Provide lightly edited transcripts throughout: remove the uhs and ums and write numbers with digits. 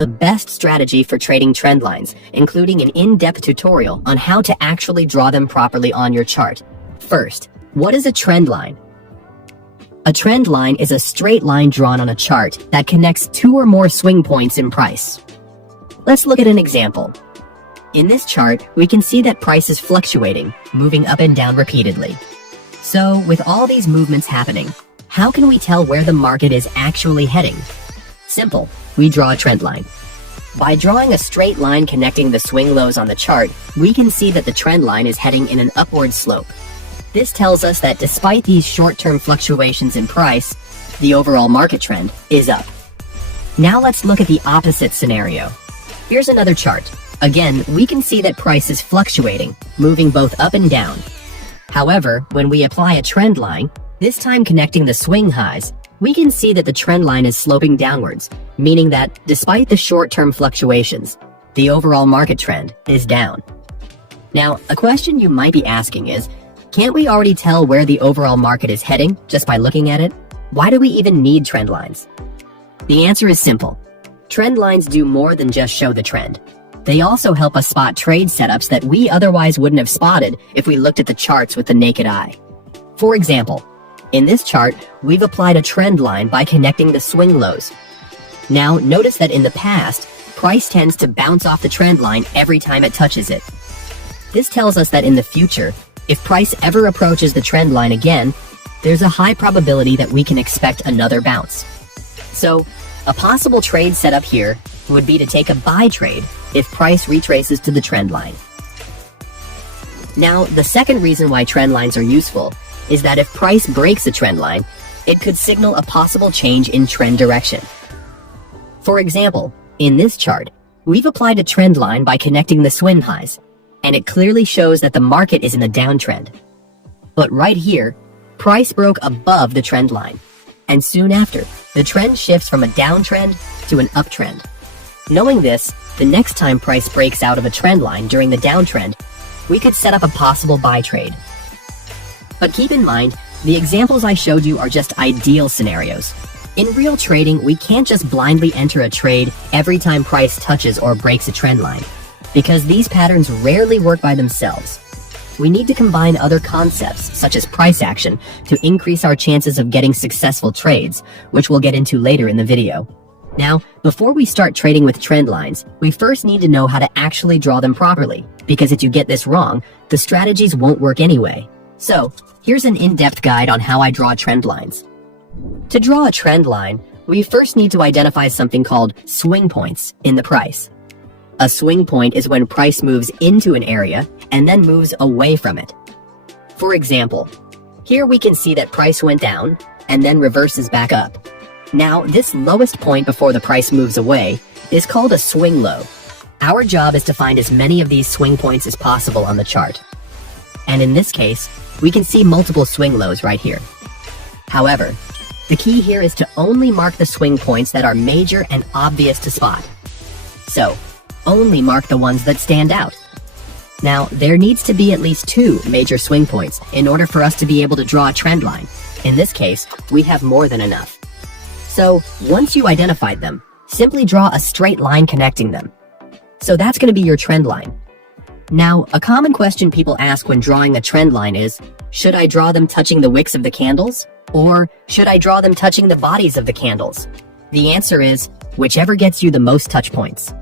the best strategy for trading trend lines, including an in-depth tutorial on how to actually draw them properly on your chart. First, what is a trend line? A trend line is a straight line drawn on a chart that connects two or more swing points in price. Let's look at an example. In this chart, we can see that price is fluctuating, moving up and down repeatedly. So, with all these movements happening, how can we tell where the market is actually heading? Simple. We draw a trend line. By drawing a straight line connecting the swing lows on the chart, we can see that the trend line is heading in an upward slope. This tells us that despite these short-term fluctuations in price, the overall market trend is up. Now let's look at the opposite scenario. Here's another chart. Again, we can see that price is fluctuating, moving both up and down. However, when we apply a trend line, this time connecting the swing highs, we can see that the trend line is sloping downwards, meaning that despite the short-term fluctuations, the overall market trend is down. Now, a question you might be asking is, can't we already tell where the overall market is heading just by looking at it? Why do we even need trend lines? The answer is simple. Trend lines do more than just show the trend. They also help us spot trade setups that we otherwise wouldn't have spotted if we looked at the charts with the naked eye. For example, in this chart, we've applied a trend line by connecting the swing lows. Now, notice that in the past, price tends to bounce off the trend line every time it touches it. This tells us that in the future, if price ever approaches the trend line again, there's a high probability that we can expect another bounce. So, a possible trade setup here would be to take a buy trade if price retraces to the trend line. Now, the second reason why trend lines are useful is that if price breaks a trend line, it could signal a possible change in trend direction. For example, in this chart, we've applied a trend line by connecting the swing highs, and it clearly shows that the market is in a downtrend. But right here, price broke above the trend line, and soon after, the trend shifts from a downtrend to an uptrend. Knowing this, the next time price breaks out of a trend line during the downtrend, we could set up a possible buy trade. But keep in mind, the examples I showed you are just ideal scenarios. In real trading, we can't just blindly enter a trade every time price touches or breaks a trend line, because these patterns rarely work by themselves. We need to combine other concepts, such as price action, to increase our chances of getting successful trades, which we'll get into later in the video. Now, before we start trading with trend lines, we first need to know how to actually draw them properly, because if you get this wrong, the strategies won't work anyway. So, here's an in-depth guide on how I draw trend lines. To draw a trend line, we first need to identify something called swing points in the price. A swing point is when price moves into an area and then moves away from it. For example, here we can see that price went down and then reverses back up. Now, this lowest point before the price moves away is called a swing low. Our job is to find as many of these swing points as possible on the chart. And in this case, we can see multiple swing lows right here. However, the key here is to only mark the swing points that are major and obvious to spot. So, only mark the ones that stand out. Now, there needs to be at least 2 major swing points in order for us to be able to draw a trend line. In this case, we have more than enough. So, once you identified them, simply draw a straight line connecting them. So that's going to be your trend line. Now, a common question people ask when drawing a trend line is, should I draw them touching the wicks of the candles? Or should I draw them touching the bodies of the candles? The answer is, whichever gets you the most touch points.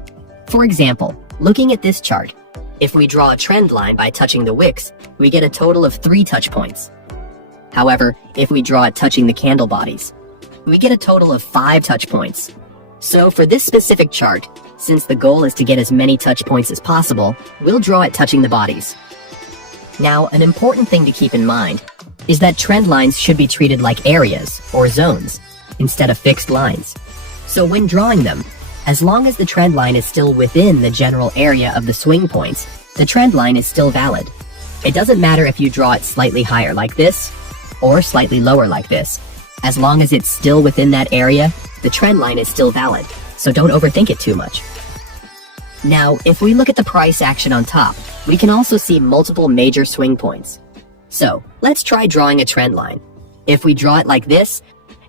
For example, looking at this chart, if we draw a trend line by touching the wicks, we get a total of 3 touch points. However, if we draw it touching the candle bodies, we get a total of 5 touch points. So for this specific chart, since the goal is to get as many touch points as possible, we'll draw it touching the bodies. Now, an important thing to keep in mind is that trend lines should be treated like areas or zones instead of fixed lines. So when drawing them, as long as the trend line is still within the general area of the swing points, the trend line is still valid. It doesn't matter if you draw it slightly higher like this or slightly lower like this. As long as it's still within that area, the trend line is still valid. So don't overthink it too much. Now, if we look at the price action on top, we can also see multiple major swing points. So, let's try drawing a trend line. If we draw it like this,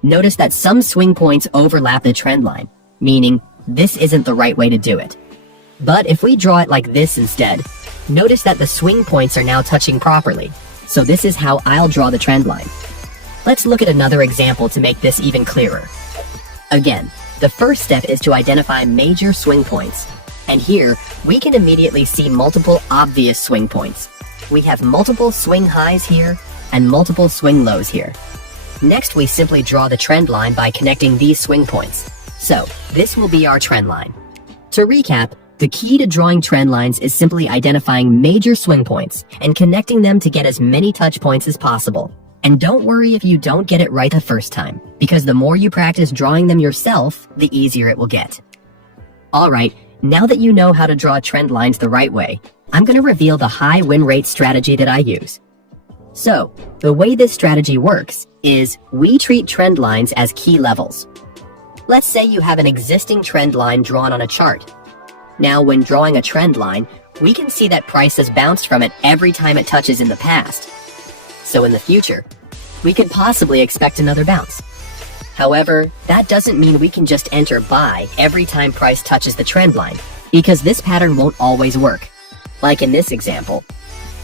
notice that some swing points overlap the trend line, meaning this isn't the right way to do it. But if we draw it like this instead, notice that the swing points are now touching properly. So this is how I'll draw the trend line. Let's look at another example to make this even clearer. Again, the first step is to identify major swing points. And here, we can immediately see multiple obvious swing points. We have multiple swing highs here and multiple swing lows here. Next, we simply draw the trend line by connecting these swing points. So, this will be our trend line. To recap, the key to drawing trend lines is simply identifying major swing points and connecting them to get as many touch points as possible. And don't worry if you don't get it right the first time, because the more you practice drawing them yourself, the easier it will get. Alright, now that you know how to draw trend lines the right way, I'm going to reveal the high win rate strategy that I use. So, the way this strategy works is we treat trend lines as key levels. Let's say you have an existing trend line drawn on a chart. Now, when drawing a trend line, we can see that price has bounced from it every time it touches in the past. So in the future, we could possibly expect another bounce. However, that doesn't mean we can just enter buy every time price touches the trend line, because this pattern won't always work. Like in this example.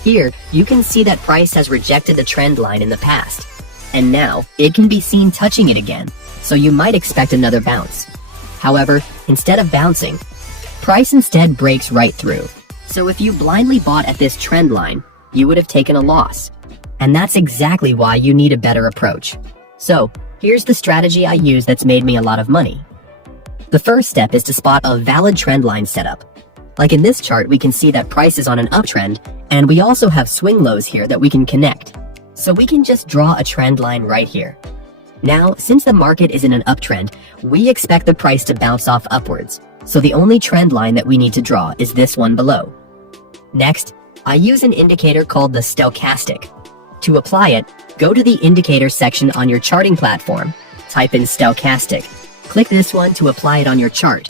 Here, you can see that price has rejected the trend line in the past, and now it can be seen touching it again, so you might expect another bounce. However, instead of bouncing, price instead breaks right through. So if you blindly bought at this trend line, you would have taken a loss. And that's exactly why you need a better approach. So, here's the strategy I use that's made me a lot of money. The first step is to spot a valid trend line setup. Like in this chart, we can see that price is on an uptrend, and we also have swing lows here that we can connect. So we can just draw a trend line right here. Now, since the market is in an uptrend, we expect the price to bounce off upwards. So the only trend line that we need to draw is this one below. Next, I use an indicator called the stochastic. To apply it, go to the indicator section on your charting platform, type in stochastic. Click this one to apply it on your chart.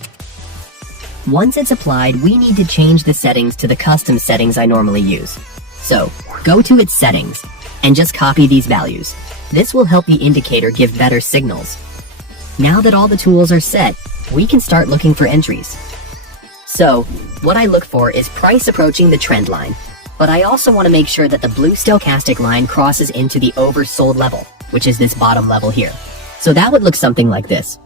Once it's applied, we need to change the settings to the custom settings I normally use. So, go to its settings, and just copy these values. This will help the indicator give better signals. Now that all the tools are set, we can start looking for entries. So, what I look for is price approaching the trend line, but I also want to make sure that the blue stochastic line crosses into the oversold level, which is this bottom level here. So that would look something like this.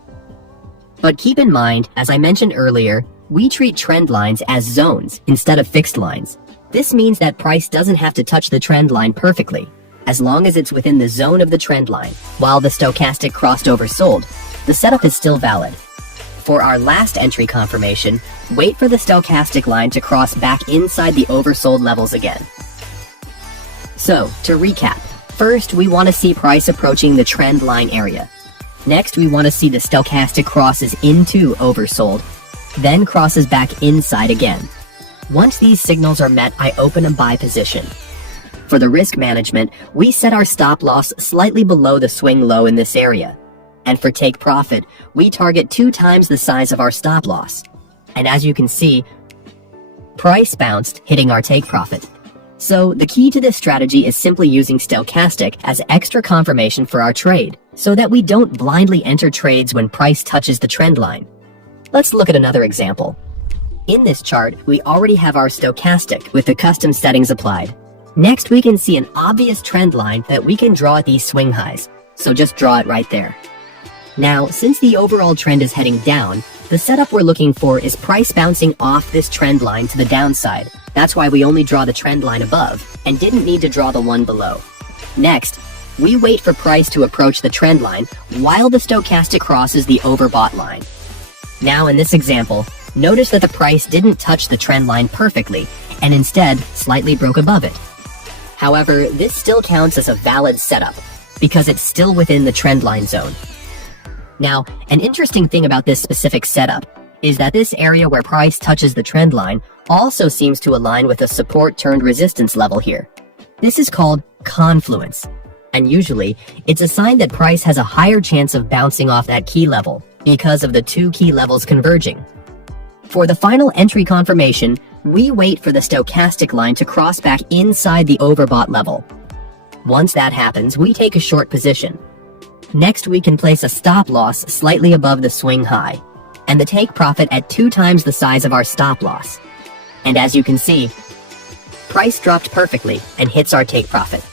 But keep in mind, as I mentioned earlier, we treat trend lines as zones instead of fixed lines. This means that price doesn't have to touch the trend line perfectly, as long as it's within the zone of the trend line. While the stochastic crossed oversold, the setup is still valid. For our last entry confirmation, wait for the stochastic line to cross back inside the oversold levels again. So, to recap, first we want to see price approaching the trend line area. Next, we want to see the stochastic crosses into oversold, then crosses back inside again. Once these signals are met, I open a buy position. For the risk management, we set our stop loss slightly below the swing low in this area. And for take profit, we target 2 times the size of our stop loss. And as you can see, price bounced, hitting our take profit. So the key to this strategy is simply using stochastic as extra confirmation for our trade, so that we don't blindly enter trades when price touches the trend line. Let's look at another example. In this chart, we already have our stochastic with the custom settings applied. Next, we can see an obvious trend line that we can draw at these swing highs, so just draw it right there. Now, since the overall trend is heading down, the setup we're looking for is price bouncing off this trend line to the downside. That's why we only draw the trend line above, and didn't need to draw the one below. Next, we wait for price to approach the trend line while the stochastic crosses the overbought line. Now in this example, notice that the price didn't touch the trend line perfectly, and instead slightly broke above it. However, this still counts as a valid setup, because it's still within the trend line zone. Now, an interesting thing about this specific setup is that this area where price touches the trend line also seems to align with a support turned resistance level here. This is called confluence, and usually it's a sign that price has a higher chance of bouncing off that key level because of the 2 key levels converging. For the final entry confirmation, we wait for the stochastic line to cross back inside the overbought level. Once that happens, we take a short position. Next, we can place a stop loss slightly above the swing high. and the take profit at 2 times the size of our stop loss. And as you can see, price dropped perfectly and hits our take profit.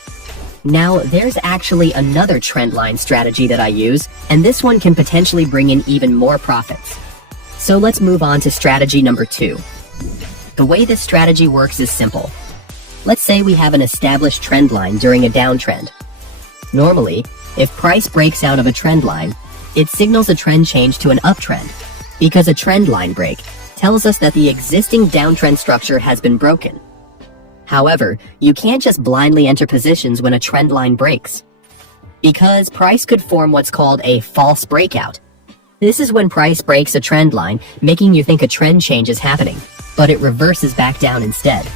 Now, there's actually another trend line strategy that I use, and this one can potentially bring in even more profits. So let's move on to strategy number 2. The way this strategy works is simple. Let's say we have an established trend line during a downtrend. Normally, if price breaks out of a trend line, it signals a trend change to an uptrend, because a trend line break tells us that the existing downtrend structure has been broken. However, you can't just blindly enter positions when a trend line breaks, because price could form what's called a false breakout. This is when price breaks a trend line, making you think a trend change is happening, but it reverses back down instead.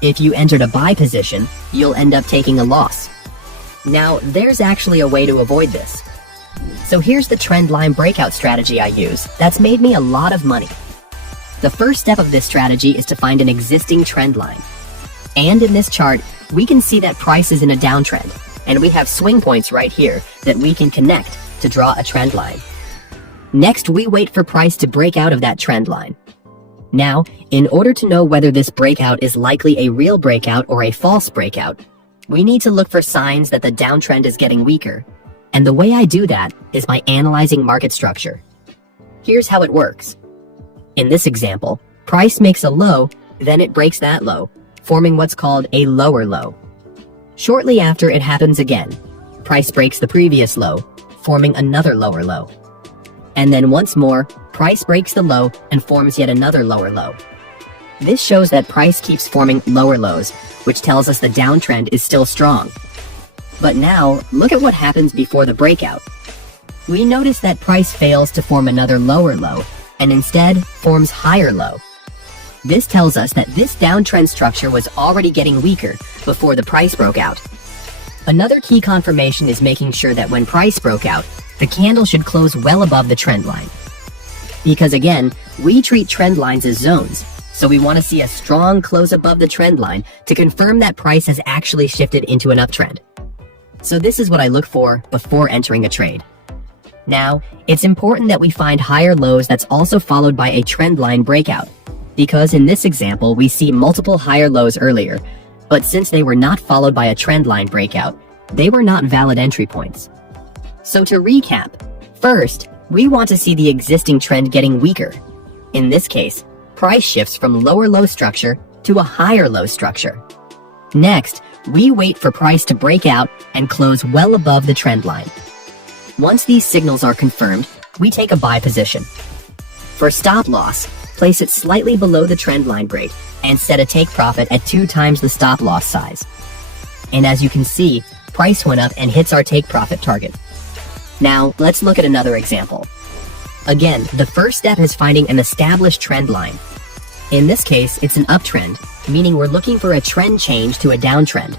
If you entered a buy position, you'll end up taking a loss. Now, there's actually a way to avoid this. So here's the trend line breakout strategy I use that's made me a lot of money. The first step of this strategy is to find an existing trend line. And in this chart, we can see that price is in a downtrend, and we have swing points right here that we can connect to draw a trend line. Next, we wait for price to break out of that trend line. Now, in order to know whether this breakout is likely a real breakout or a false breakout, we need to look for signs that the downtrend is getting weaker. And the way I do that is by analyzing market structure. Here's how it works. In this example, price makes a low, then it breaks that low, forming what's called a lower low. Shortly after, it happens again. Price breaks the previous low, forming another lower low. And then once more, price breaks the low and forms yet another lower low. This shows that price keeps forming lower lows, which tells us the downtrend is still strong. But now, look at what happens before the breakout. We notice that price fails to form another lower low, and instead forms higher low. This tells us that this downtrend structure was already getting weaker before the price broke out. Another key confirmation is making sure that when price broke out, the candle should close well above the trend line. Because again, we treat trend lines as zones, so we want to see a strong close above the trend line to confirm that price has actually shifted into an uptrend. So this is what I look for before entering a trade. Now, it's important that we find higher lows that's also followed by a trend line breakout, because in this example, we see multiple higher lows earlier, but since they were not followed by a trend line breakout, they were not valid entry points. So to recap, first, we want to see the existing trend getting weaker. In this case, price shifts from lower low structure to a higher low structure. Next, we wait for price to break out and close well above the trend line. Once these signals are confirmed, we take a buy position. For stop loss, place it slightly below the trend line break and set a take profit at 2 times the stop loss size. And as you can see, price went up and hits our take profit target. Now, let's look at another example. Again, the first step is finding an established trend line. In this case, it's an uptrend, meaning we're looking for a trend change to a downtrend.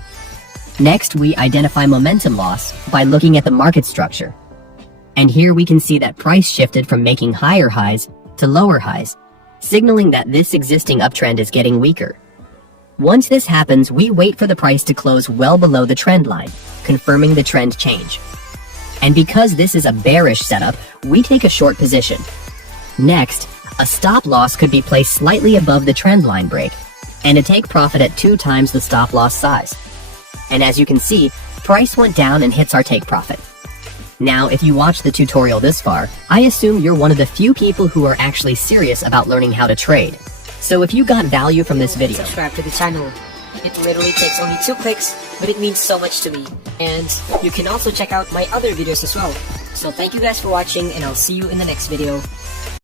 Next, we identify momentum loss by looking at the market structure. And here we can see that price shifted from making higher highs to lower highs, signaling that this existing uptrend is getting weaker. Once this happens, we wait for the price to close well below the trend line, confirming the trend change. And because this is a bearish setup, we take a short position. Next, a stop loss could be placed slightly above the trend line break, and a take profit at 2 times the stop loss size. And as you can see, price went down and hits our take profit. Now, if you watched the tutorial this far, I assume you're one of the few people who are actually serious about learning how to trade. So if you got value from this video, subscribe to the channel. It literally takes only 2 clicks, but it means so much to me. And you can also check out my other videos as well. So thank you guys for watching, and I'll see you in the next video.